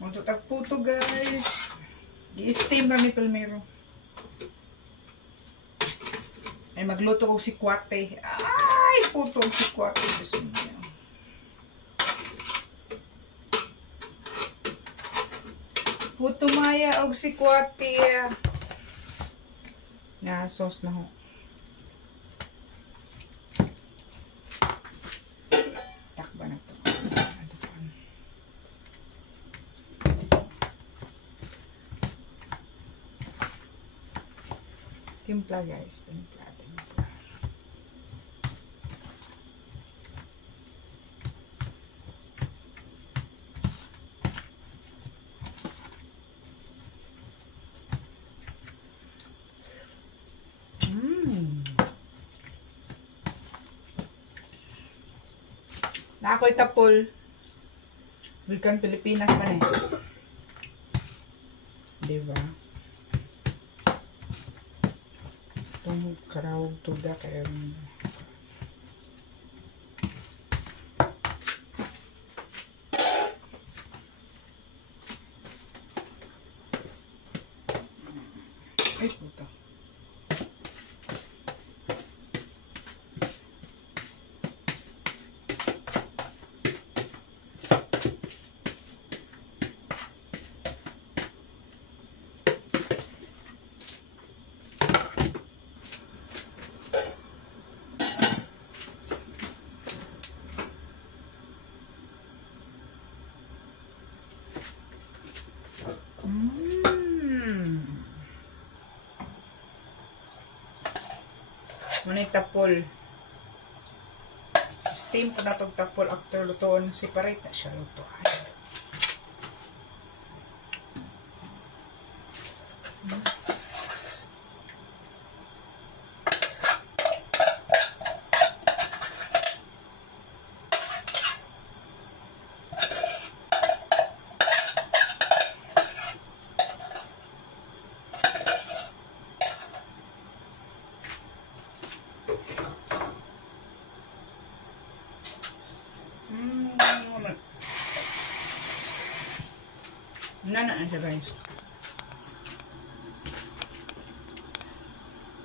Muto tagputo guys. I-steam rami palmero. Ay magluto ko si kwate. Ay puto si kwate. Gusto niya. Puto maya og si kwate. Na sauce na ho. Takba na to. Timpla guys, timpla. Na ako'y tapol. Vulcan Pilipinas man eh. Diba? Itong karawag tuda kayo rin. Ay, puta. Muna tapol. Steam ko na itong tapol after lutoon. Separate na siya lutoan. Nana siya guys.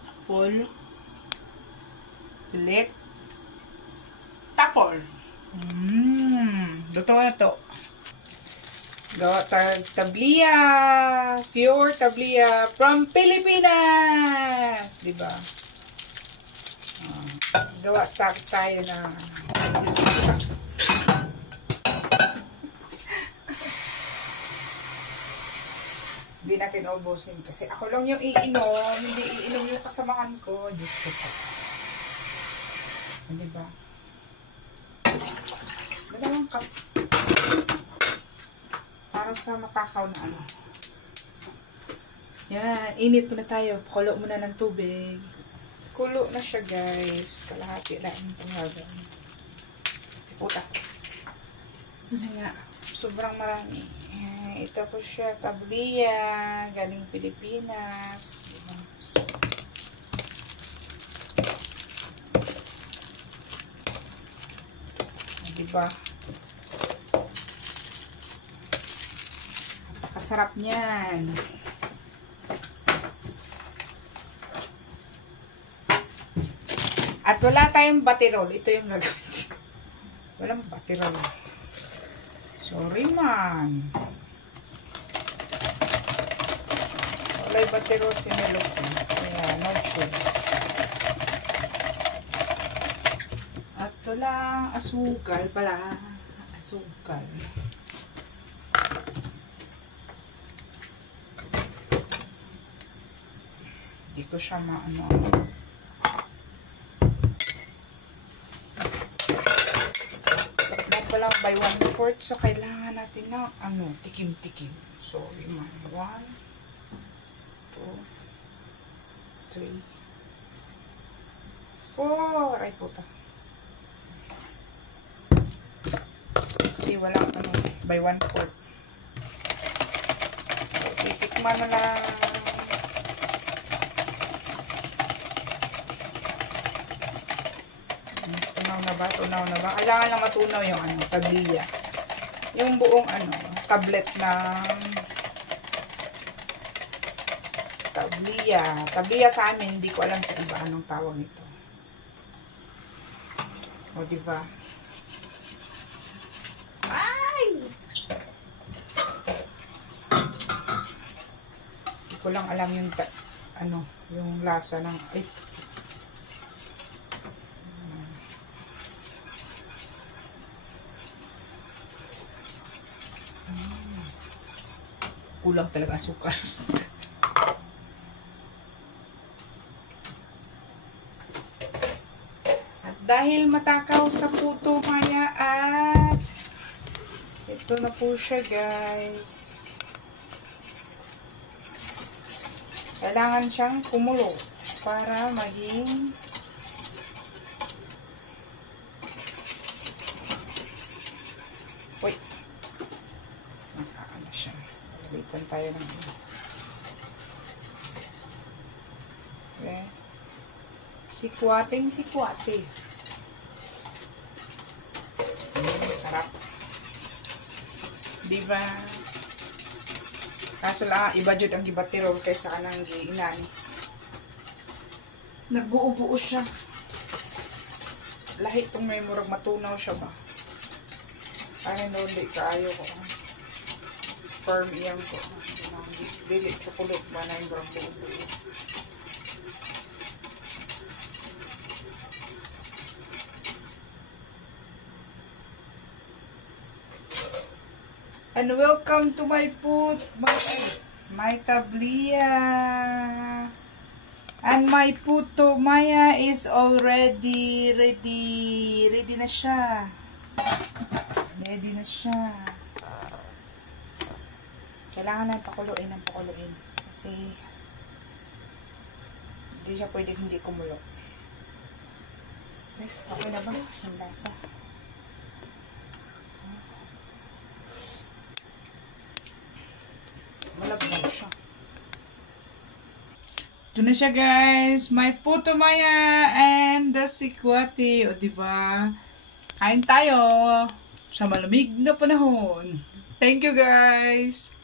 Tapol. Pilit. Tapol. Luto na to. Gawa tablia. Pure tablia from Pilipinas. Diba? Gawa tayo na hindi natin ubusin kasi ako lang yung iinom, hindi iinom yung kasamahan ko. Diyos ko po. Diba? Dalawang cup. Para sa matakaw na ano. Yan, init muna tayo. Kulo muna ng tubig. Kulo na siya guys. Kalahati lang yung panghagan. Puta. Kasi nga, sobrang marami. Ito po siya, tablia, galing Pilipinas. Diba? Napakasarap niyan. At wala tayong batirol. Ito yung gagamit. Walang batirol. Sorry man. Walay batero si Melody. Kaya no choice. At wala asukal pala. Asukal. Hindi ko siya maano. Palang by 1/4 so kailangan natin ng ano, tikim-tikim. Sorry man. 1, 2, 3, 4. Ay puta. Kasi walang ano, by 1/4. So, titikman na lang. Tunaw na ba? Tunaw na ba? Kailangan lang matunaw yung ano, tablia. yung buong tablet ng tabliya. Tabliya sa amin, hindi ko alam sa iba anong tawag nito. O, diba? Ay! Hindi ko lang alam yung yung lasa ng kulang talaga asukal. At dahil matakaw sa puto maya at ito na po siya, guys. Kailangan siyang kumulo para maging siya. Balikan tayo ng okay. Sikwate. Sarap. Diba? Kaso lang, iba jud ang gibatirol kaysa kanang giinan. Nagbuo-buo siya. Lahi itong may murag matunaw siya ba? Ay, no, di kaayo ko. Firm iyang ko. Dili, chocolate ba na yung buo-buo. And welcome to my food, my tabliya. And my puto maya is already ready. Ready na siya. Ready na siya. Kailangan na pakuluin ng pakuluin. Kasi hindi siya pwedeng hindi kumulo. Okay na ba? Yung lasa. Malabang siya. Ito na siya, guys. May puto maya and the sikwate. O, diba? Kain tayo sa malamig na panahon. Thank you, guys.